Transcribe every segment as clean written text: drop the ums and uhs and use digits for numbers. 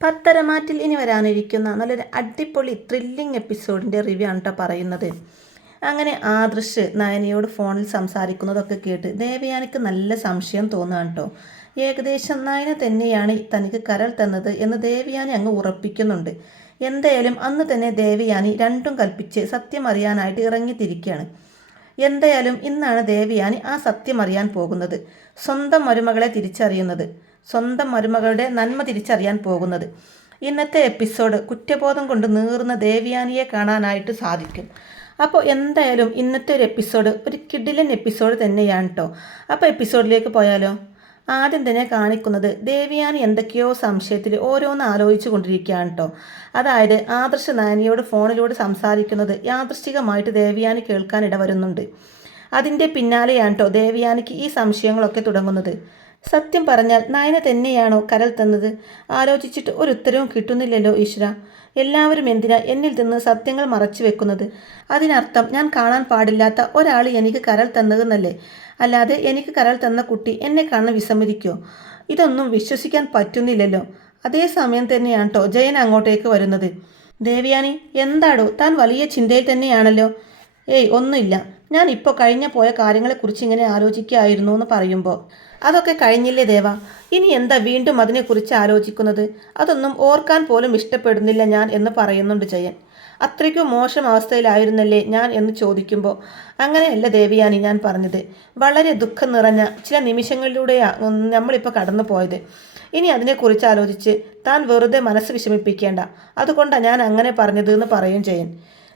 പത്തരമാറ്റിൽ ഇനി വരാനിരിക്കുന്ന നല്ലൊരു അടിപൊളി ത്രില്ലിംഗ് എപ്പിസോഡിൻ്റെ റിവ്യൂ ആണ് കേട്ടോ പറയുന്നത്. അങ്ങനെ ആദർശ് നയനയോട് ഫോണിൽ സംസാരിക്കുന്നതൊക്കെ കേട്ട് ദേവയാനിക്ക് നല്ല സംശയം തോന്നുകയാണ് കേട്ടോ. ഏകദേശം നയന തന്നെയാണ് തനിക്ക് കരൾ തന്നത് എന്ന് ദേവയാനി അങ്ങ് ഉറപ്പിക്കുന്നുണ്ട്. എന്തായാലും അന്ന് തന്നെ ദേവയാനി രണ്ടും കൽപ്പിച്ച് സത്യം അറിയാനായിട്ട് ഇറങ്ങിത്തിരിക്കുകയാണ്. എന്തായാലും ഇന്നാണ് ദേവയാനി ആ സത്യം അറിയാൻ പോകുന്നത്. സ്വന്തം മരുമകളെ തിരിച്ചറിയുന്നത്, സ്വന്തം മരുമകളുടെ നന്മ തിരിച്ചറിയാൻ പോകുന്നത്. ഇന്നത്തെ എപ്പിസോഡ് കുറ്റബോധം കൊണ്ട് നീറുന്ന ദേവയാനിയെ കാണാനായിട്ട് സാധിക്കും. അപ്പോൾ എന്തായാലും ഇന്നത്തെ ഒരു എപ്പിസോഡ് ഒരു കിടിലൻ എപ്പിസോഡ് തന്നെയാണ് കേട്ടോ. അപ്പോൾ എപ്പിസോഡിലേക്ക് പോയാലോ? ആദ്യം തന്നെ കാണിക്കുന്നത് ദേവയാനി എന്തൊക്കെയോ സംശയത്തിൽ ഓരോന്ന് ആലോചിച്ചു കൊണ്ടിരിക്കുകയാണ് കേട്ടോ. അതായത് ആദർശ നയനയോട് ഫോണിലൂടെ സംസാരിക്കുന്നത് യാദൃശ്ചികമായിട്ട് ദേവയാനി കേൾക്കാനിട വരുന്നുണ്ട്. അതിൻ്റെ പിന്നാലെയാണ് കേട്ടോ ദേവയാനിക്ക് ഈ സംശയങ്ങളൊക്കെ തുടങ്ങുന്നത്. സത്യം പറഞ്ഞാൽ നയന തന്നെയാണോ കരൾ തന്നത്? ആലോചിച്ചിട്ട് ഒരു ഉത്തരവും കിട്ടുന്നില്ലല്ലോ ഈശ്വര. എല്ലാവരും എന്തിനാ എന്നിൽ നിന്ന് സത്യങ്ങൾ മറച്ചു വെക്കുന്നത്? അതിനർത്ഥം ഞാൻ കാണാൻ പാടില്ലാത്ത ഒരാൾ എനിക്ക് കരൾ തന്നതെന്നല്ലേ? അല്ലാതെ എനിക്ക് കരൾ തന്ന കുട്ടി എന്നെ കാണാൻ വിസമ്മതിക്കുമോ? ഇതൊന്നും വിശ്വസിക്കാൻ പറ്റുന്നില്ലല്ലോ. അതേസമയം തന്നെയാണ് കേട്ടോ ജയൻ അങ്ങോട്ടേക്ക് വരുന്നത്. ദേവയാനി, എന്താടോ താൻ വലിയ ചിന്തയിൽ തന്നെയാണല്ലോ. ഏയ് ഒന്നുമില്ല, ഞാൻ ഇപ്പോൾ കഴിഞ്ഞ പോയ കാര്യങ്ങളെക്കുറിച്ച് ഇങ്ങനെ ആലോചിക്കുകയായിരുന്നു എന്ന് പറയുമ്പോൾ, അതൊക്കെ കഴിഞ്ഞില്ലേ ദേവ, ഇനി എന്താ വീണ്ടും അതിനെക്കുറിച്ച് ആലോചിക്കുന്നത്? അതൊന്നും ഓർക്കാൻ പോലും ഇഷ്ടപ്പെടുന്നില്ല ഞാൻ എന്ന് പറയുന്നുണ്ട് ജയൻ. അത്രയ്ക്കും മോശം അവസ്ഥയിലായിരുന്നല്ലേ ഞാൻ എന്ന് ചോദിക്കുമ്പോൾ, അങ്ങനെയല്ല ദേവയാനി ഞാൻ പറഞ്ഞത്. വളരെ ദുഃഖം നിറഞ്ഞ ചില നിമിഷങ്ങളിലൂടെയാണ് നമ്മളിപ്പോൾ കടന്നു പോയത്. ഇനി അതിനെക്കുറിച്ച് ആലോചിച്ച് താൻ വെറുതെ മനസ്സ് വിഷമിപ്പിക്കേണ്ട, അതുകൊണ്ടാണ് ഞാൻ അങ്ങനെ പറഞ്ഞത് എന്ന് പറയും ജയൻ.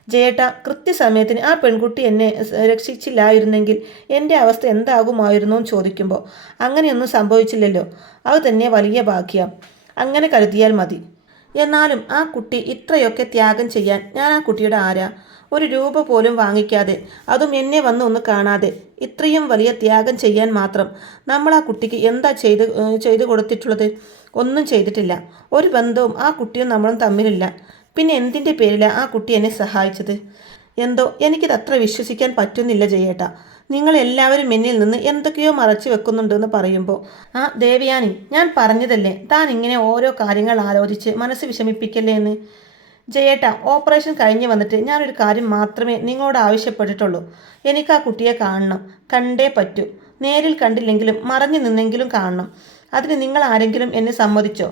ജയേട്ട, കൃത്യസമയത്തിന് ആ പെൺകുട്ടി എന്നെ രക്ഷിച്ചില്ലായിരുന്നെങ്കിൽ എൻ്റെ അവസ്ഥ എന്താകുമായിരുന്നു എന്ന് ചോദിക്കുമ്പോൾ, അങ്ങനെയൊന്നും സംഭവിച്ചില്ലല്ലോ, അത് തന്നെ വലിയ ഭാഗ്യം. അങ്ങനെ കരുതിയാൽ മതി. എന്നാലും ആ കുട്ടി ഇത്രയൊക്കെ ത്യാഗം ചെയ്യാൻ ഞാൻ ആ കുട്ടിയുടെ ആരാ? ഒരു രൂപ പോലും വാങ്ങിക്കാതെ, അതും എന്നെ വന്ന് ഒന്ന് കാണാതെ ഇത്രയും വലിയ ത്യാഗം ചെയ്യാൻ മാത്രം നമ്മൾ ആ കുട്ടിക്ക് എന്താ ചെയ്തു കൊടുത്തിട്ടുള്ളത്? ഒന്നും ചെയ്തിട്ടില്ല. ഒരു ബന്ധവും ആ കുട്ടിയും നമ്മളും തമ്മിലില്ല. പിന്നെ എന്തിൻ്റെ പേരിലാണ് ആ കുട്ടി എന്നെ സഹായിച്ചത്? എന്തോ എനിക്കിത് അത്ര വിശ്വസിക്കാൻ പറ്റുന്നില്ല ജയേട്ട. നിങ്ങളെല്ലാവരും എന്നിൽ നിന്ന് എന്തൊക്കെയോ മറച്ചു വെക്കുന്നുണ്ടെന്ന് പറയുമ്പോൾ, ആ ദേവയാനി, ഞാൻ പറഞ്ഞതല്ലേ താൻ ഇങ്ങനെ ഓരോ കാര്യങ്ങൾ ആലോചിച്ച് മനസ്സ് വിഷമിപ്പിക്കല്ലേ എന്ന്. ജയേട്ട, ഓപ്പറേഷൻ കഴിഞ്ഞ് വന്നിട്ട് ഞാനൊരു കാര്യം മാത്രമേ നിങ്ങളോട് ആവശ്യപ്പെട്ടിട്ടുള്ളൂ. എനിക്ക് ആ കുട്ടിയെ കാണണം, കണ്ടേ പറ്റൂ. നേരിൽ കണ്ടില്ലെങ്കിലും മറഞ്ഞു നിന്നെങ്കിലും കാണണം. അതിന് നിങ്ങൾ ആരെങ്കിലും എന്നെ സമ്മതിച്ചോ?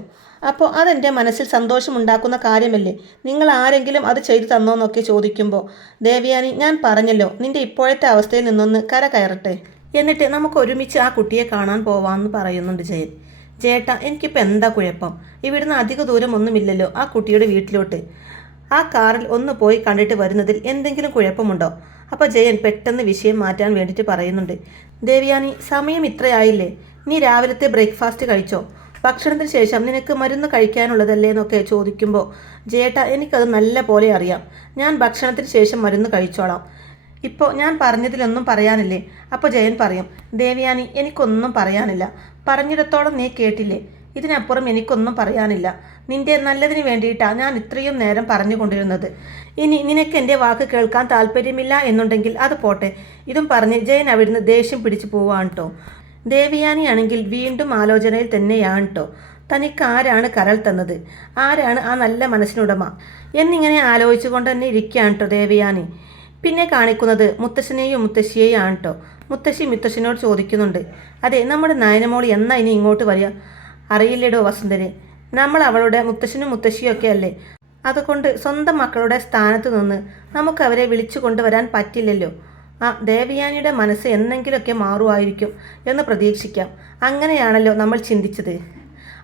അപ്പോൾ അതെൻ്റെ മനസ്സിൽ സന്തോഷമുണ്ടാക്കുന്ന കാര്യമല്ലേ? നിങ്ങൾ ആരെങ്കിലും അത് ചെയ്തു തന്നോന്നൊക്കെ ചോദിക്കുമ്പോൾ, ദേവയാനി, ഞാൻ പറഞ്ഞല്ലോ നിൻ്റെ ഇപ്പോഴത്തെ അവസ്ഥയിൽ നിന്നൊന്ന് കയറട്ടെ, എന്നിട്ട് നമുക്ക് ഒരുമിച്ച് ആ കുട്ടിയെ കാണാൻ പോവാമെന്ന് പറയുന്നുണ്ട് ജയൻ. ജയേട്ട, എനിക്കിപ്പോൾ എന്താ കുഴപ്പം? ഇവിടുന്ന് അധിക ദൂരമൊന്നുമില്ലല്ലോ ആ കുട്ടിയുടെ വീട്ടിലോട്ട്. ആ കാറിൽ ഒന്ന് പോയി കണ്ടിട്ട് വരുന്നതിൽ എന്തെങ്കിലും കുഴപ്പമുണ്ടോ? അപ്പോൾ ജയൻ പെട്ടെന്ന് വിഷയം മാറ്റാൻ വേണ്ടിയിട്ട് പറയുന്നുണ്ട്. ദേവയാനി, സമയം ഇത്രയായില്ലേ? നീ രാവിലത്തെ ബ്രേക്ക്ഫാസ്റ്റ് കഴിച്ചോ? ഭക്ഷണത്തിന് ശേഷം നിനക്ക് മരുന്ന് കഴിക്കാനുള്ളതല്ലേ എന്നൊക്കെ ചോദിക്കുമ്പോൾ, ജയേട്ട, എനിക്കത് നല്ല പോലെ അറിയാം. ഞാൻ ഭക്ഷണത്തിന് ശേഷം മരുന്ന് കഴിച്ചോളാം. ഇപ്പോൾ ഞാൻ പറഞ്ഞതിലൊന്നും പറയാനില്ലേ? അപ്പോൾ ജയൻ പറയും, ദേവയാനി, എനിക്കൊന്നും പറയാനില്ല. പറഞ്ഞിടത്തോളം നീ കേട്ടില്ലേ? ഇതിനപ്പുറം എനിക്കൊന്നും പറയാനില്ല. നിന്റെ നല്ലതിന് വേണ്ടിയിട്ടാണ് ഞാൻ ഇത്രയും നേരം പറഞ്ഞുകൊണ്ടിരുന്നത്. ഇനി നിനക്ക് എൻ്റെ വാക്ക് കേൾക്കാൻ താല്പര്യമില്ല എന്നുണ്ടെങ്കിൽ അത് പോട്ടെ. ഇതും പറഞ്ഞ് ജയൻ അവിടുന്ന് ദേഷ്യം പിടിച്ചു പോവാണ് കേട്ടോ. ദേവയാനിയാണെങ്കിൽ വീണ്ടും ആലോചനയിൽ തന്നെയാണ് കേട്ടോ. തനിക്ക് ആരാണ് കരൾ തന്നത്? ആരാണ് ആ നല്ല മനസ്സിനുടമ എന്നിങ്ങനെ ആലോചിച്ചുകൊണ്ട് തന്നെ ഇരിക്കുകയാണ് കേട്ടോ ദേവയാനി. പിന്നെ കാണിക്കുന്നത് മുത്തശ്ശനെയും മുത്തശ്ശിയെയും ആണ് കേട്ടോ. മുത്തശ്ശിനോട് ചോദിക്കുന്നുണ്ട്, അതെ, നമ്മുടെ നയനമോളി എന്നാ ഇനി ഇങ്ങോട്ട് വരിക? അറിയില്ലടോ വസുന്ധരെ, നമ്മൾ അവളുടെ മുത്തശ്ശനും മുത്തശ്ശിയൊക്കെ അല്ലേ. അതുകൊണ്ട് സ്വന്തം മക്കളുടെ സ്ഥാനത്ത് നിന്ന് നമുക്ക് അവരെ വിളിച്ചു കൊണ്ടുവരാൻ പറ്റില്ലല്ലോ. ആ ദേവയാനിയുടെ മനസ്സ് എന്നെങ്കിലുമൊക്കെ മാറുമായിരിക്കും എന്ന് പ്രതീക്ഷിക്കാം. അങ്ങനെയാണല്ലോ നമ്മൾ ചിന്തിച്ചത്,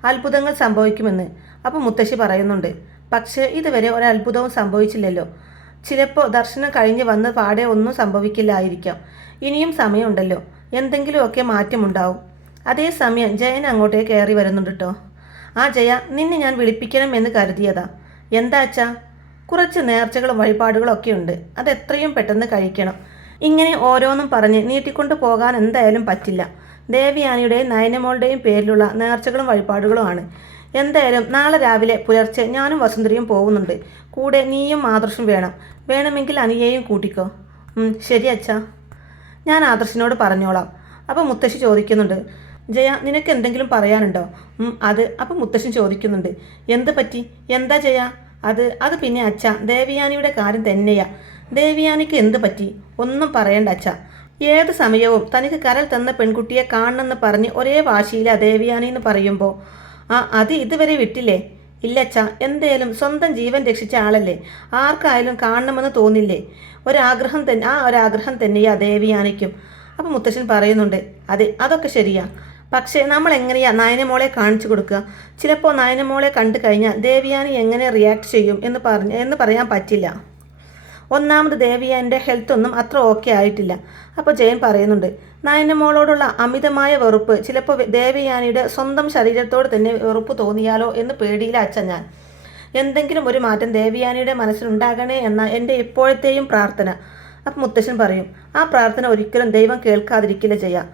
അത്ഭുതങ്ങൾ സംഭവിക്കുമെന്ന്. അപ്പോൾ മുത്തശ്ശി പറയുന്നുണ്ട്, പക്ഷേ ഇതുവരെ ഒരത്ഭുതവും സംഭവിച്ചില്ലല്ലോ. ചിലപ്പോൾ ദർശനം കഴിഞ്ഞ് വന്ന് പാടെ ഒന്നും സംഭവിക്കില്ലായിരിക്കാം. ഇനിയും സമയമുണ്ടല്ലോ, എന്തെങ്കിലുമൊക്കെ മാറ്റമുണ്ടാവും. അതേസമയം ജയൻ അങ്ങോട്ടേക്ക് കയറി വരുന്നുണ്ട് കേട്ടോ. ആ ജയ, നിന്നെ ഞാൻ വിളിപ്പിക്കണം എന്ന് കരുതിയതാ. എന്താ അച്ഛാ? കുറച്ച് നേർച്ചകളും വഴിപാടുകളും ഒക്കെ ഉണ്ട്, അത് എത്രയും പെട്ടെന്ന് കഴിക്കണം. ഇങ്ങനെ ഓരോന്നും പറഞ്ഞ് നീട്ടിക്കൊണ്ട് പോകാൻ എന്തായാലും പറ്റില്ല. ദേവയാനിയുടെയും നയനമോളുടെയും പേരിലുള്ള നേർച്ചകളും വഴിപാടുകളുമാണ്. എന്തായാലും നാളെ രാവിലെ പുലർച്ചെ ഞാനും വസുന്ധരയും പോകുന്നുണ്ട്. കൂടെ നീയും ആദർശും വേണമെങ്കിൽ അനിയെയും കൂട്ടിക്കോ. ശരി അച്ഛാ, ഞാൻ ആദർശിനോട് പറഞ്ഞോളാം. അപ്പോൾ മുത്തശ്ശി ചോദിക്കുന്നുണ്ട്, ജയ നിനക്ക് എന്തെങ്കിലും പറയാനുണ്ടോ? അപ്പം മുത്തശ്ശൻ ചോദിക്കുന്നുണ്ട്, എന്ത് പറ്റി, എന്താ ജയ? അത് പിന്നെ അച്ഛ, ദേവയാനിയുടെ കാര്യം തന്നെയാ. ദേവയാനിക്ക് എന്ത് പറ്റി? ഒന്നും പറയണ്ട അച്ഛ. ഏത് സമയവും തനിക്ക് കരൾ തന്ന പെൺകുട്ടിയെ കാണണമെന്ന് പറഞ്ഞ് ഒരേ വാശിയില ദേവയാനി എന്ന് പറയുമ്പോൾ അത് ഇതുവരെ വിട്ടില്ലേ? ഇല്ലച്ച, എന്തേലും സ്വന്തം ജീവൻ രക്ഷിച്ച ആളല്ലേ, ആർക്കായാലും കാണണമെന്ന് തോന്നില്ലേ? ഒരാഗ്രഹം തന്നെയാ ദേവയാനിക്കും. അപ്പം മുത്തശ്ശൻ പറയുന്നുണ്ട്, അതെ അതൊക്കെ ശരിയാ. പക്ഷേ നമ്മൾ എങ്ങനെയാ നയനമോളെ കാണിച്ചു കൊടുക്കുക? ചിലപ്പോൾ നയനമോളെ കണ്ടു കഴിഞ്ഞാൽ ദേവയാനി എങ്ങനെ റിയാക്ട് ചെയ്യും എന്ന് പറയാൻ പറ്റില്ല. ഒന്നാമത് ദേവയാനിൻ്റെ ഹെൽത്തൊന്നും അത്ര ഓക്കെ ആയിട്ടില്ല. അപ്പോൾ ജയൻ പറയുന്നുണ്ട്, നയനമോളോടുള്ള അമിതമായ വെറുപ്പ് ചിലപ്പോൾ ദേവയാനിയുടെ സ്വന്തം ശരീരത്തോട് തന്നെ വെറുപ്പ് തോന്നിയാലോ എന്ന് പേടിയില്ല അച്ഛൻ ഞാൻ. എന്തെങ്കിലും ഒരു മാറ്റം ദേവയാനിയുടെ മനസ്സിലുണ്ടാകണേ എന്ന എൻ്റെ ഇപ്പോഴത്തെയും പ്രാർത്ഥന. അപ്പം മുത്തശ്ശൻ പറയും, ആ പ്രാർത്ഥന ഒരിക്കലും ദൈവം കേൾക്കാതിരിക്കില്ല ചെയ്യാം.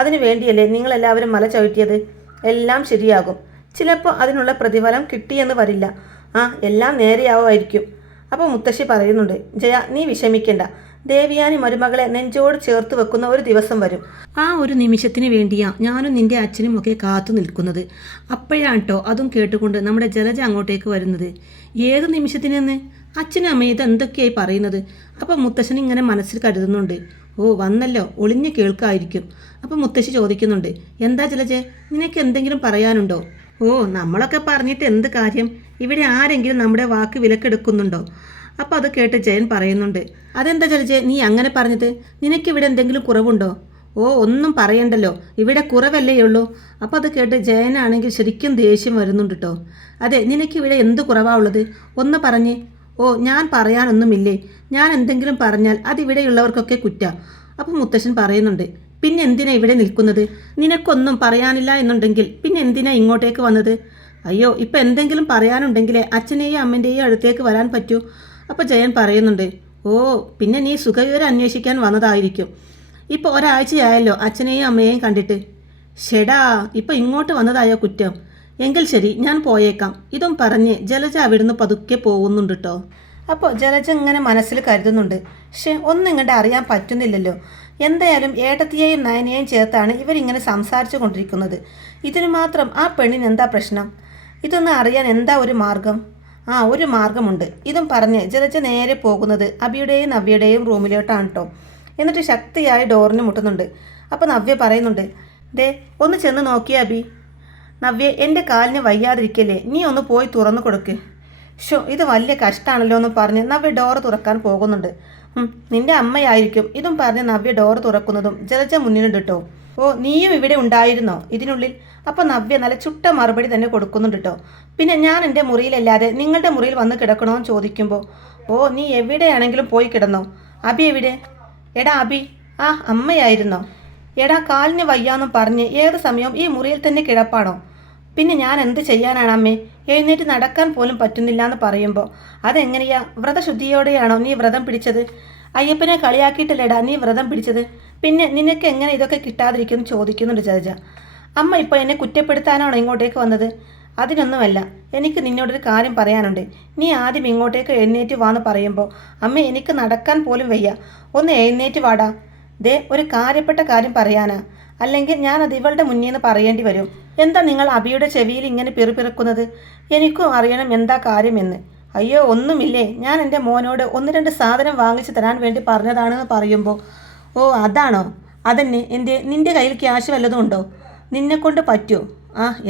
അതിനു വേണ്ടിയല്ലേ നിങ്ങളെല്ലാവരും മല ചവിട്ടിയത്? എല്ലാം ശരിയാകും. ചിലപ്പോൾ അതിനുള്ള പ്രതിഫലം കിട്ടിയെന്ന് വരില്ല. എല്ലാം നേരെയാവുമായിരിക്കും. അപ്പോൾ മുത്തശ്ശി പറയുന്നുണ്ട്, ജയ നീ വിഷമിക്കേണ്ട. ദേവയാനി മരുമകളെ നെഞ്ചോട് ചേർത്ത് വെക്കുന്ന ഒരു ദിവസം വരും. ആ ഒരു നിമിഷത്തിന് വേണ്ടിയാ ഞാനും നിന്റെ അച്ഛനും ഒക്കെ കാത്തു നിൽക്കുന്നത്. അപ്പോഴാണ് കേട്ടോ അതും കേട്ടുകൊണ്ട് നമ്മുടെ ജലജ അങ്ങോട്ടേക്ക് വരുന്നത്. ഏത് നിമിഷത്തിനെന്ന്? അച്ഛനും അമ്മയും ഇത് എന്തൊക്കെയായി പറയുന്നത്? അപ്പം മുത്തശ്ശൻ ഇങ്ങനെ മനസ്സിൽ കരുതുന്നുണ്ട്, വന്നല്ലോ, ഒളിഞ്ഞു കേൾക്കായിരിക്കും. അപ്പം മുത്തശ്ശി ചോദിക്കുന്നുണ്ട്, എന്താ ജലജെ, നിനക്ക് എന്തെങ്കിലും പറയാനുണ്ടോ? നമ്മളൊക്കെ പറഞ്ഞിട്ട് എന്ത് കാര്യം? ഇവിടെ ആരെങ്കിലും നമ്മുടെ വാക്ക് വിലക്കെടുക്കുന്നുണ്ടോ? അപ്പോൾ അത് കേട്ട് ജയൻ പറയുന്നുണ്ട്, അതെന്താ ജലജെ നീ അങ്ങനെ പറഞ്ഞത്? നിനക്കിവിടെ എന്തെങ്കിലും കുറവുണ്ടോ? ഒന്നും പറയണ്ടല്ലോ, ഇവിടെ കുറവല്ലേ ഉള്ളൂ. അപ്പോൾ അത് കേട്ട് ജയനാണെങ്കിൽ ശരിക്കും ദേഷ്യം വരുന്നുണ്ട് കേട്ടോ. അതെ, നിനക്കിവിടെ എന്ത് കുറവാ ഉള്ളത്? ഒന്ന് പറഞ്ഞ്. ഞാൻ പറയാനൊന്നുമില്ലേ. ഞാൻ എന്തെങ്കിലും പറഞ്ഞാൽ അതിവിടെയുള്ളവർക്കൊക്കെ കുറ്റാ. അപ്പം മുത്തശ്ശൻ പറയുന്നുണ്ട്, പിന്നെ എന്തിനാ ഇവിടെ നിൽക്കുന്നത്? നിനക്കൊന്നും പറയാനില്ല എന്നുണ്ടെങ്കിൽ പിന്നെ എന്തിനാ ഇങ്ങോട്ടേക്ക് വന്നത്? അയ്യോ, ഇപ്പം എന്തെങ്കിലും പറയാനുണ്ടെങ്കിലേ അച്ഛനെയും അമ്മൻ്റെയും അടുത്തേക്ക് വരാൻ പറ്റൂ. അപ്പോൾ ജയൻ പറയുന്നുണ്ട്, പിന്നെ നീ സുഖവിവരം അന്വേഷിക്കാൻ വന്നതായിരിക്കും. ഇപ്പോൾ ഒരാഴ്ചയായല്ലോ അച്ഛനെയും അമ്മയെയും കണ്ടിട്ട്. ഷെടാ, ഇപ്പം ഇങ്ങോട്ട് വന്നതായോ കുറ്റം? എങ്കിൽ ശരി, ഞാൻ പോയേക്കാം. ഇതും പറഞ്ഞ് ജലജ അവിടുന്ന് പതുക്കെ പോകുന്നുണ്ട് കേട്ടോ. അപ്പോൾ ജലജ ഇങ്ങനെ മനസ്സിൽ കരുതുന്നുണ്ട്, ഒന്നും ഇങ്ങോട്ട് അറിയാൻ പറ്റുന്നില്ലല്ലോ. എന്തായാലും ഏട്ടത്തിയെയും നയനയെയും ചേർത്താണ് ഇവരിങ്ങനെ സംസാരിച്ചു കൊണ്ടിരിക്കുന്നത്. ഇതിന് മാത്രം ആ പെണ്ണിന് എന്താ പ്രശ്നം? ഇതൊന്ന് അറിയാൻ എന്താ ഒരു മാർഗം? ഒരു മാർഗമുണ്ട്. ഇതും പറഞ്ഞ് ജലജ നേരെ പോകുന്നത് അബിയുടെയും നവ്യയുടെയും റൂമിലോട്ടാണ് കേട്ടോ. എന്നിട്ട് ശക്തിയായി ഡോറിന് മുട്ടുന്നുണ്ട്. അപ്പോൾ നവ്യ പറയുന്നുണ്ട്, ദേ ഒന്ന് ചെന്ന് നോക്കിയ അബി. നവ്യ, എൻ്റെ കാലിന് വയ്യാതിരിക്കല്ലേ, നീ ഒന്ന് പോയി തുറന്നു കൊടുക്ക്. ഇത് വലിയ കഷ്ടമാണല്ലോ എന്ന് പറഞ്ഞ് നവ്യ ഡോറ് തുറക്കാൻ പോകുന്നുണ്ട്. നിന്റെ അമ്മയായിരിക്കും. ഇതും പറഞ്ഞ് നവ്യ ഡോറ് തുറക്കുന്നതും ജലജ മുന്നിലുണ്ട് കേട്ടോ. നീയും ഇവിടെ ഉണ്ടായിരുന്നോ ഇതിനുള്ളിൽ? അപ്പോൾ നവ്യ നല്ല ചുട്ട മറുപടി തന്നെ കൊടുക്കുന്നുണ്ട് കേട്ടോ. പിന്നെ ഞാൻ എൻ്റെ മുറിയിലല്ലാതെ നിങ്ങളുടെ മുറിയിൽ വന്ന് കിടക്കണോ എന്ന് ചോദിക്കുമ്പോൾ, നീ എവിടെയാണെങ്കിലും പോയി കിടന്നോ. അബി എവിടെ? എടാ അബി, അമ്മയായിരുന്നോ? എടാ കാലിന് വയ്യാന്നും പറഞ്ഞ് ഏത് സമയവും ഈ മുറിയിൽ തന്നെ കിടപ്പാണോ? പിന്നെ ഞാൻ എന്ത് ചെയ്യാനാണ് അമ്മേ? എഴുന്നേറ്റ് നടക്കാൻ പോലും പറ്റുന്നില്ല എന്ന് പറയുമ്പോൾ, അതെങ്ങനെയാ? വ്രതശുദ്ധിയോടെയാണോ നീ വ്രതം പിടിച്ചത്? അയ്യപ്പനെ കളിയാക്കിയിട്ടില്ലടാ നീ വ്രതം പിടിച്ചത്. പിന്നെ നിനക്ക് എങ്ങനെ ഇതൊക്കെ കിട്ടാതിരിക്കും ചോദിക്കുന്നുണ്ട് ജലജ. അമ്മ ഇപ്പോൾ എന്നെ കുറ്റപ്പെടുത്താനാണോ ഇങ്ങോട്ടേക്ക് വന്നത്? അതിനൊന്നുമല്ല, എനിക്ക് നിന്നോടൊരു കാര്യം പറയാനുണ്ട്. നീ ആദ്യം ഇങ്ങോട്ടേക്ക് എഴുന്നേറ്റ് വാന്ന് പറയുമ്പോൾ, അമ്മ എനിക്ക് നടക്കാൻ പോലും വയ്യ, ഒന്ന് എഴുന്നേറ്റ് വാടാ. ദേ ഒരു കാര്യപ്പെട്ട കാര്യം പറയാനാ, അല്ലെങ്കിൽ ഞാനത് ഇവളുടെ മുന്നിൽ നിന്ന് പറയേണ്ടി വരും. എന്താ നിങ്ങൾ അബിയുടെ ചെവിയിൽ ഇങ്ങനെ പിറുപിറുക്കുന്നത്? എനിക്കും അറിയണം എന്താ കാര്യമെന്ന്. അയ്യോ ഒന്നുമില്ലേ, ഞാൻ എൻ്റെ മോനോട് 1-2 സാധനം വാങ്ങിച്ചു തരാൻ വേണ്ടി പറഞ്ഞതാണെന്ന് പറയുമ്പോൾ, അതാണോ? അതന്നെ, നിൻ്റെ കയ്യിൽ ക്യാഷ് വല്ലതും ഉണ്ടോ? നിന്നെക്കൊണ്ട് പറ്റുമോ?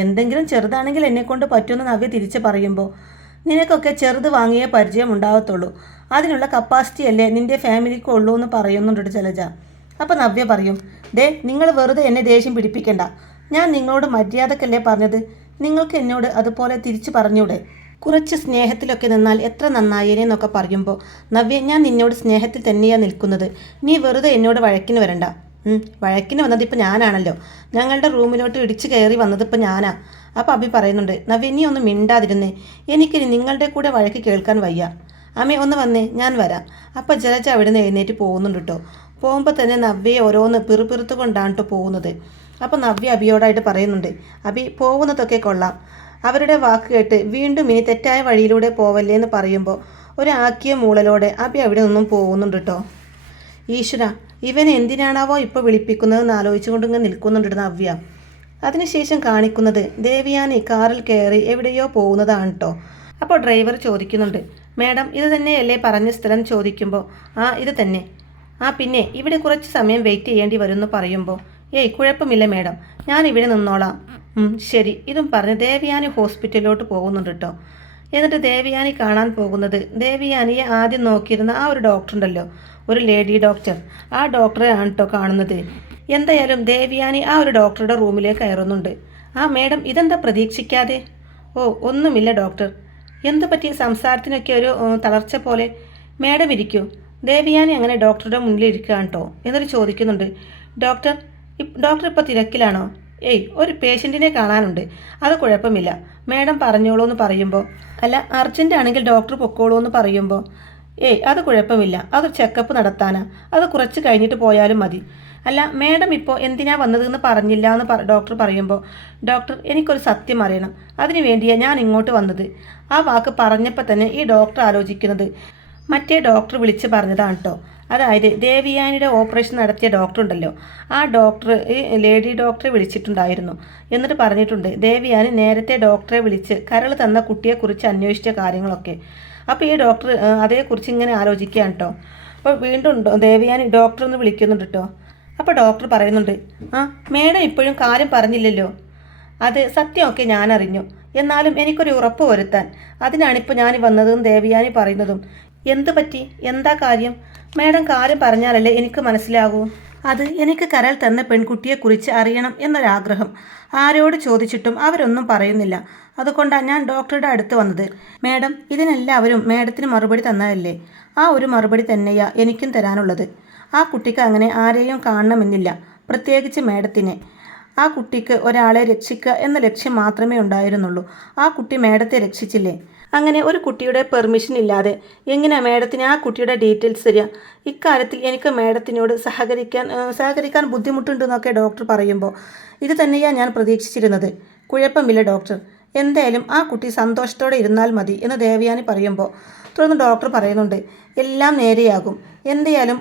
എന്തെങ്കിലും ചെറുതാണെങ്കിൽ എന്നെക്കൊണ്ട് പറ്റുമെന്ന് നവ്യ തിരിച്ച് പറയുമ്പോൾ, നിനക്കൊക്കെ ചെറുത് വാങ്ങിയേ പരിചയം ഉണ്ടാകത്തുള്ളൂ. അതിനുള്ള കപ്പാസിറ്റി അല്ലേ നിൻ്റെ ഫാമിലിക്ക് ഉള്ളൂ എന്ന് പറയുന്നുണ്ട് ജലജ. അപ്പോൾ നവ്യ പറയും, ദേ നിങ്ങൾ വെറുതെ എന്നെ ദേഷ്യം പിടിപ്പിക്കണ്ട. ഞാൻ നിങ്ങളോട് മര്യാദക്കല്ലേ പറഞ്ഞത്? നിങ്ങൾക്ക് എന്നോട് അതുപോലെ തിരിച്ചു പറഞ്ഞൂടെ? കുറച്ച് സ്നേഹത്തിലൊക്കെ നിന്നാൽ എത്ര നന്നായേനെന്നൊക്കെ പറയുമ്പോൾ, നവ്യ ഞാൻ നിന്നോട് സ്നേഹത്തിൽ തന്നെയാണ് നിൽക്കുന്നത്. നീ വെറുതെ എന്നോട് വഴക്കിന് വരണ്ട. വഴക്കിന് വന്നതിപ്പോൾ ഞാനാണല്ലോ. ഞങ്ങളുടെ റൂമിലോട്ട് ഇടിച്ചു കയറി വന്നതിപ്പോൾ ഞാനാ. അപ്പോൾ അബി പറയുന്നുണ്ട്, നവ്യ നീ ഒന്ന് മിണ്ടാതിരുന്നേ, എനിക്കിനി നിങ്ങളുടെ കൂടെ വഴക്ക് കേൾക്കാൻ വയ്യ. അമ്മേ ഒന്ന് വന്നേ, ഞാൻ വരാം. അപ്പോൾ ജലജ അവിടെ നിന്ന് എഴുന്നേറ്റ് പോകുന്നുണ്ട് കേട്ടോ. പോകുമ്പോൾ തന്നെ നവ്യയെ ഓരോന്ന് പിറുപിറുത്ത് കൊണ്ടാണ് കേട്ടോ പോകുന്നത്. അപ്പോൾ നവ്യ അബിയോടായിട്ട് പറയുന്നുണ്ട്, അബി പോകുന്നതൊക്കെ കൊള്ളാം, അവരുടെ വാക്ക് കേട്ട് വീണ്ടും ഇനി തെറ്റായ വഴിയിലൂടെ പോവല്ലേ എന്ന് പറയുമ്പോൾ ഒരു ആക്കിയ മൂളലോടെ അബി അവിടെ നിന്നും പോകുന്നുണ്ട് കേട്ടോ. ഈശ്വര, ഇവൻ എന്തിനാണാവോ ഇപ്പോൾ വിളിപ്പിക്കുന്നതെന്ന് ആലോചിച്ചുകൊണ്ടിങ്ങനെ നിൽക്കുന്നുണ്ട് നവ്യ. അതിനുശേഷം കാണിക്കുന്നത് ദേവയാനി കാറിൽ കയറി എവിടെയോ പോകുന്നതാണ് കേട്ടോ. അപ്പോൾ ഡ്രൈവർ ചോദിക്കുന്നുണ്ട്, മാഡം ഇത് തന്നെയല്ലേ പറഞ്ഞ സ്ഥലം ചോദിക്കുമ്പോൾ, ആ ഇത് തന്നെ. ആ പിന്നെ ഇവിടെ കുറച്ച് സമയം വെയിറ്റ് ചെയ്യേണ്ടി വരുമെന്ന് പറയുമ്പോൾ, ഏയ് കുഴപ്പമില്ല മാഡം, ഞാൻ ഇവിടെ നിന്നോളാം. ശരി. ഇതും പറഞ്ഞ് ദേവയാനി ഹോസ്പിറ്റലിലോട്ട് പോകുന്നുണ്ട് കേട്ടോ. എന്നിട്ട് ദേവയാനി കാണാൻ പോകുന്നത് ദേവയാനിയെ ആദ്യം നോക്കിയിരുന്ന ആ ഒരു ഡോക്ടറുണ്ടല്ലോ, ഒരു ലേഡി ഡോക്ടർ, ആ ഡോക്ടറെ ആണ് കേട്ടോ കാണുന്നത്. എന്തായാലും ദേവയാനി ആ ഒരു ഡോക്ടറുടെ റൂമിലേക്ക് കയറുന്നുണ്ട്. ആ മാഡം ഇതെന്താ പ്രതീക്ഷിക്കാതെ? ഓ ഒന്നുമില്ല ഡോക്ടർ. എന്ത് പറ്റി? സംസാരത്തിനൊക്കെ ഒരു തളർച്ച പോലെ. മാഡം ഇരിക്കൂ. ദേവയാനി അങ്ങനെ ഡോക്ടറുടെ മുന്നിൽ ഇരിക്കുകയാണ് കേട്ടോ. എന്നിട്ട് ചോദിക്കുന്നുണ്ട്, ഡോക്ടർ ഇപ്പോൾ തിരക്കിലാണോ? ഏയ് ഒരു പേഷ്യൻറ്റിനെ കാണാനുണ്ട്, അത് കുഴപ്പമില്ല, മാഡം പറഞ്ഞോളൂ എന്ന് പറയുമ്പോൾ, അല്ല അർജൻ്റ് ആണെങ്കിൽ ഡോക്ടർ പൊക്കോളൂ എന്ന് പറയുമ്പോൾ, ഏയ് അത് കുഴപ്പമില്ല, അതൊരു ചെക്കപ്പ് നടത്താനാ, അത് കുറച്ച് കഴിഞ്ഞിട്ട് പോയാലും മതി. അല്ല മാഡം ഇപ്പോൾ എന്തിനാ വന്നതെന്ന് പറഞ്ഞില്ല എന്ന് ഡോക്ടർ പറയുമ്പോൾ, ഡോക്ടർ എനിക്കൊരു സത്യം അറിയണം, അതിനു വേണ്ടിയാണ് ഞാൻ ഇങ്ങോട്ട് വന്നത്. ആ വാക്ക് പറഞ്ഞപ്പോൾ തന്നെ ഈ ഡോക്ടർ ആലോചിക്കുന്നത് മറ്റേ ഡോക്ടർ വിളിച്ച് പറഞ്ഞതാണ് കേട്ടോ. അതായത് ദേവയാനിയുടെ ഓപ്പറേഷൻ നടത്തിയ ഡോക്ടർ ഉണ്ടല്ലോ, ആ ഡോക്ടർ ഈ ലേഡി ഡോക്ടറെ വിളിച്ചിട്ടുണ്ടായിരുന്നു. എന്നിട്ട് പറഞ്ഞിട്ടുണ്ട് ദേവയാനി നേരത്തെ ഡോക്ടറെ വിളിച്ച് കരൾ തന്ന കുട്ടിയെക്കുറിച്ച് അന്വേഷിച്ച കാര്യങ്ങളൊക്കെ. അപ്പോൾ ഈ ഡോക്ടർ അതേക്കുറിച്ച് ഇങ്ങനെ ആലോചിക്കുകയാണ് കേട്ടോ. അപ്പോൾ വീണ്ടും ദേവയാനി ഡോക്ടറൊന്ന് വിളിക്കുന്നുണ്ട് കേട്ടോ. അപ്പോൾ ഡോക്ടർ പറയുന്നുണ്ട്, ആ മേഡം ഇപ്പോഴും കാര്യം പറഞ്ഞില്ലല്ലോ. അത് സത്യമൊക്കെ ഞാൻ അറിഞ്ഞു, എന്നാലും എനിക്കൊരു ഉറപ്പ് വരുത്താൻ അതിനാണിപ്പോൾ ഞാൻ വന്നതെന്ന് ദേവയാനി പറയുന്നതും. എന്ത് പറ്റി? എന്താ കാര്യം? മാഡം കാര്യം പറഞ്ഞാലല്ലേ എനിക്ക് മനസ്സിലാകൂ. അത് എനിക്ക് കരൾ തന്ന പെൺകുട്ടിയെക്കുറിച്ച് അറിയണം എന്നൊരാഗ്രഹം. ആരോട് ചോദിച്ചിട്ടും അവരൊന്നും പറയുന്നില്ല. അതുകൊണ്ടാണ് ഞാൻ ഡോക്ടറുടെ അടുത്ത് വന്നത്. മാഡം ഇതിനെല്ലാവരും മാഡത്തിന് മറുപടി തന്നതല്ലേ? ആ ഒരു മറുപടി തന്നെയാ എനിക്കും തരാനുള്ളത്. ആ കുട്ടിക്ക് അങ്ങനെ ആരെയും കാണണമെന്നില്ല, പ്രത്യേകിച്ച് മാഡത്തിനെ. ആ കുട്ടിക്ക് ഒരാളെ രക്ഷിക്കുക എന്ന ലക്ഷ്യം മാത്രമേ ഉണ്ടായിരുന്നുള്ളൂ. ആ കുട്ടി മാഡത്തെ രക്ഷിച്ചില്ലേ? അങ്ങനെ ഒരു കുട്ടിയുടെ പെർമിഷൻ ഇല്ലാതെ എങ്ങനെയാണ് മാഡത്തിന് ആ കുട്ടിയുടെ ഡീറ്റെയിൽസ് തരിക? ഇക്കാര്യത്തിൽ എനിക്ക് മാഡത്തിനോട് സഹകരിക്കാൻ ബുദ്ധിമുട്ടുണ്ടെന്നൊക്കെ ഡോക്ടർ പറയുമ്പോൾ, ഇത് തന്നെയാണ് ഞാൻ പ്രതീക്ഷിച്ചിരുന്നത്. കുഴപ്പമില്ല ഡോക്ടർ, എന്തായാലും ആ കുട്ടി സന്തോഷത്തോടെ ഇരുന്നാൽ മതി എന്ന് ദേവയാനി പറയുമ്പോൾ, തുടർന്ന് ഡോക്ടർ പറയുന്നുണ്ട്, എല്ലാം നേരെയാകും. എന്തായാലും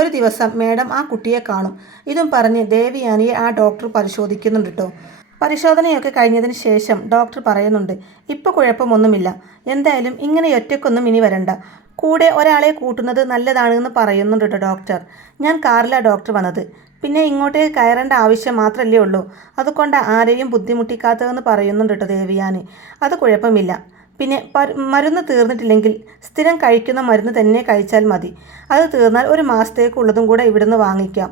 ഒരു ദിവസം മാഡം ആ കുട്ടിയെ കാണും. ഇതും പറഞ്ഞ് ദേവയാനിയെ ആ ഡോക്ടർ പരിശോധിക്കുന്നുണ്ട് കേട്ടോ. പരിശോധനയൊക്കെ കഴിഞ്ഞതിന് ശേഷം ഡോക്ടർ പറയുന്നുണ്ട്, ഇപ്പോൾ കുഴപ്പമൊന്നുമില്ല. എന്തായാലും ഇങ്ങനെ ഒറ്റയ്ക്കൊന്നും ഇനി വരണ്ട, കൂടെ ഒരാളെ കൂട്ടുന്നത് നല്ലതാണെന്ന് പറയുന്നുണ്ട് കേട്ടോ ഡോക്ടർ. ഞാൻ കാറിലാണ് ഡോക്ടർ വന്നത്, പിന്നെ ഇങ്ങോട്ടേക്ക് കയറേണ്ട ആവശ്യം മാത്രമല്ലേ ഉള്ളൂ, അതുകൊണ്ട് ആരെയും ബുദ്ധിമുട്ടിക്കാത്തതെന്ന് പറയുന്നുണ്ട് കേട്ടോ ദേവയാനി. അത് കുഴപ്പമില്ല. പിന്നെ മരുന്ന് തീർന്നിട്ടില്ലെങ്കിൽ സ്ഥിരം കഴിക്കുന്ന മരുന്ന് തന്നെ കഴിച്ചാൽ മതി. അത് തീർന്നാൽ ഒരു മാസത്തേക്കുള്ളതും കൂടെ ഇവിടുന്ന് വാങ്ങിക്കാം.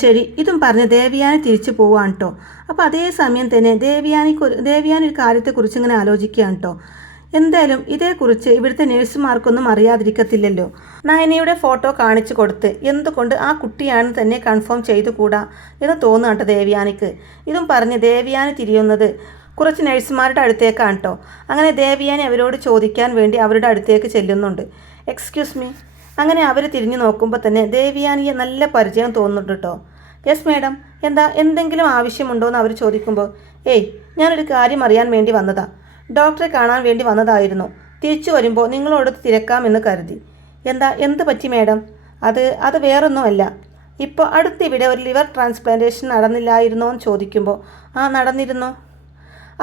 ശരി. ഇതും പറഞ്ഞ് ദേവയാനി തിരിച്ചു പോവാണ് കേട്ടോ. അപ്പോൾ അതേ സമയം തന്നെ ദേവയാനി ഒരു കാര്യത്തെക്കുറിച്ച് ഇങ്ങനെ ആലോചിക്കുകയാണ് കേട്ടോ. എന്തായാലും ഇതേക്കുറിച്ച് ഇവിടുത്തെ നേഴ്സുമാർക്കൊന്നും അറിയാതിരിക്കത്തില്ലല്ലോ. നയനയുടെ ഫോട്ടോ കാണിച്ചു കൊടുത്ത് എന്തുകൊണ്ട് ആ കുട്ടിയാണെന്ന് തന്നെ കൺഫേം ചെയ്തുകൂടാ എന്ന് തോന്നുന്നു കേട്ടോ ദേവയാനിക്ക്. ഇതും പറഞ്ഞ് ദേവയാനി തിരിയുന്നത് കുറച്ച് നഴ്സുമാരുടെ അടുത്തേക്കാണ് കേട്ടോ. അങ്ങനെ ദേവയാനി അവരോട് ചോദിക്കാൻ വേണ്ടി അവരുടെ അടുത്തേക്ക് ചെല്ലുന്നുണ്ട്. Excuse me. അങ്ങനെ അവർ തിരിഞ്ഞു നോക്കുമ്പോൾ തന്നെ ദേവയാനിയെ നല്ല പരിചയം തോന്നുന്നുണ്ട് കേട്ടോ. യെസ് മാഡം, എന്തെങ്കിലും ആവശ്യമുണ്ടോ എന്ന് അവർ ചോദിക്കുമ്പോൾ, ഏയ് ഞാനൊരു കാര്യം അറിയാൻ വേണ്ടി വന്നതാ, ഡോക്ടറെ കാണാൻ വേണ്ടി വന്നതായിരുന്നു. തിരിച്ചു വരുമ്പോൾ നിങ്ങളോട് തിരക്കാമെന്ന് കരുതി. എന്ത് പറ്റി മാഡം? അത് വേറൊന്നുമല്ല. ഇപ്പോൾ അടുത്തിവിടെ ഒരു ലിവർ ട്രാൻസ്പ്ലാന്റേഷൻ നടന്നില്ലായിരുന്നോ എന്ന് ചോദിക്കുമ്പോൾ, ആ നടന്നിരുന്നു.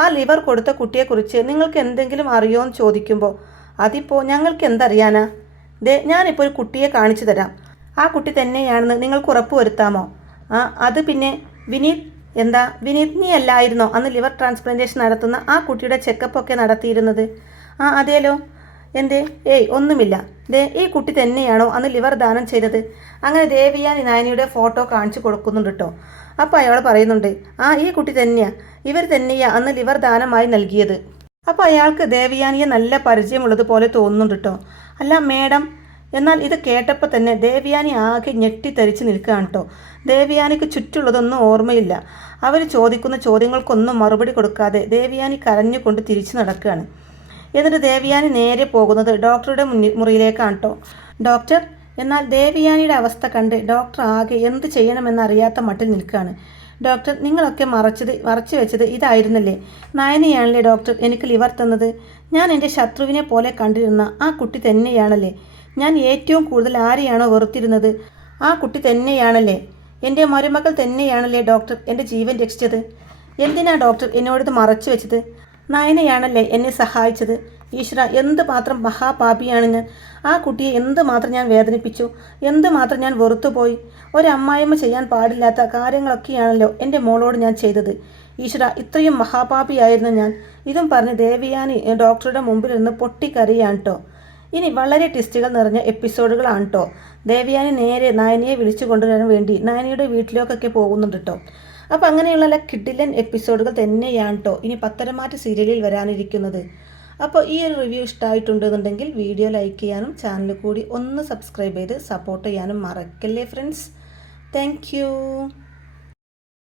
ആ ലിവർ കൊടുത്ത കുട്ടിയെക്കുറിച്ച് നിങ്ങൾക്ക് എന്തെങ്കിലും അറിയുമോ എന്ന് ചോദിക്കുമ്പോൾ, അതിപ്പോൾ ഞങ്ങൾക്ക് എന്തറിയാനാ? ഞാനിപ്പോൾ ഒരു കുട്ടിയെ കാണിച്ചു തരാം, ആ കുട്ടി തന്നെയാണെന്ന് നിങ്ങൾക്ക് ഉറപ്പ് വരുത്താമോ? അത് പിന്നെ വിനീത് നീ അല്ലായിരുന്നോ അന്ന് ലിവർ ട്രാൻസ്പ്ലാന്റേഷൻ നടത്തുന്ന ആ കുട്ടിയുടെ ചെക്കപ്പൊക്കെ നടത്തിയിരുന്നത്? അതേലോ. ഏയ് ഒന്നുമില്ല, ഈ കുട്ടി തന്നെയാണോ അന്ന് ലിവർ ദാനം ചെയ്തത്? അങ്ങനെ ദേവയാനി നയനിയുടെ ഫോട്ടോ കാണിച്ചു കൊടുക്കുന്നുണ്ട് കേട്ടോ. അപ്പോൾ അയാൾ പറയുന്നുണ്ട്, ഈ കുട്ടി തന്നെയാ, ഇവർ തന്നെയാ അന്ന് ലിവർ ദാനമായി നൽകിയത്. അപ്പോൾ അയാൾക്ക് ദേവയാനിയെ നല്ല പരിചയമുള്ളതുപോലെ തോന്നുന്നുണ്ട് കേട്ടോ. അല്ല മേഡം, എന്നാൽ ഇത് കേട്ടപ്പോൾ തന്നെ ദേവയാനി ആകെ ഞെട്ടിത്തരിച്ച് നിൽക്കുകയാണ് കേട്ടോ. ദേവയാനിക്ക് ചുറ്റുള്ളതൊന്നും ഓർമ്മയില്ല. അവർ ചോദിക്കുന്ന ചോദ്യങ്ങൾക്കൊന്നും മറുപടി കൊടുക്കാതെ ദേവയാനി കരഞ്ഞുകൊണ്ട് തിരിച്ചു നടക്കുകയാണ്. എന്നിട്ട് ദേവയാനി നേരെ പോകുന്നത് ഡോക്ടറുടെ മുറിയിലേക്കാണ് കേട്ടോ. ഡോക്ടർ. എന്നാൽ ദേവയാനിയുടെ അവസ്ഥ കണ്ട് ഡോക്ടർ ആകെ എന്ത് ചെയ്യണമെന്നറിയാത്ത മട്ടിൽ നിൽക്കുകയാണ്. ഡോക്ടർ, നിങ്ങളൊക്കെ മറച്ചു വെച്ചത് ഇതായിരുന്നല്ലേ? നയനയാണല്ലേ ഡോക്ടർ എനിക്ക് ലിവർ തന്നത്? ഞാൻ എൻ്റെ ശത്രുവിനെ പോലെ കണ്ടിരുന്ന ആ കുട്ടി തന്നെയാണല്ലേ? ഞാൻ ഏറ്റവും കൂടുതൽ ആരെയാണോ വെറുത്തിരുന്നത് ആ കുട്ടി തന്നെയാണല്ലേ? എൻ്റെ മരുമകൾ തന്നെയാണല്ലേ ഡോക്ടർ എൻ്റെ ജീവൻ രക്ഷിച്ചത്? എന്തിനാ ഡോക്ടർ എന്നോടിത് മറച്ചു വെച്ചത്? നയനയാണല്ലേ എന്നെ സഹായിച്ചത്. ഈശ്വര, എന്ത് മാത്രം മഹാപാപിയാണ് ഞാൻ. ആ കുട്ടിയെ എന്ത് മാത്രം ഞാൻ വേദനിപ്പിച്ചു, എന്ത് മാത്രം ഞാൻ വെറുത്തുപോയി. ഒരമ്മായിയമ്മ ചെയ്യാൻ പാടില്ലാത്ത കാര്യങ്ങളൊക്കെയാണല്ലോ എൻ്റെ മോളോട് ഞാൻ ചെയ്തത്. ഈശ്വര, ഇത്രയും മഹാപാപിയായിരുന്നു ഞാൻ. ഇതും പറഞ്ഞ് ദേവയാനി ഡോക്ടറുടെ മുമ്പിൽ നിന്ന് പൊട്ടിക്കരയാണ് കേട്ടോ. ഇനി വളരെ ട്വിസ്റ്റുകൾ നിറഞ്ഞ എപ്പിസോഡുകളാണ് കേട്ടോ. ദേവയാനി നേരെ നയനയെ വിളിച്ചു കൊണ്ടുവരാൻ വേണ്ടി നയനയുടെ വീട്ടിലേക്കൊക്കെ പോകുന്നുണ്ട് കേട്ടോ. അപ്പോൾ അങ്ങനെയുള്ള കിഡിലൻ എപ്പിസോഡുകൾ തന്നെയാണ് കേട്ടോ ഇനി പത്തരമാറ്റ് സീരിയലിൽ വരാനിരിക്കുന്നത്. അപ്പോൾ ഈ ഒരു റിവ്യൂ ഇഷ്ടമായിട്ടുണ്ടെന്നുണ്ടെങ്കിൽ വീഡിയോ ലൈക്ക് ചെയ്യാനും ചാനൽ കൂടി ഒന്ന് സബ്സ്ക്രൈബ് ചെയ്ത് സപ്പോർട്ട് ചെയ്യാനും മറക്കല്ലേ ഫ്രണ്ട്സ്. താങ്ക്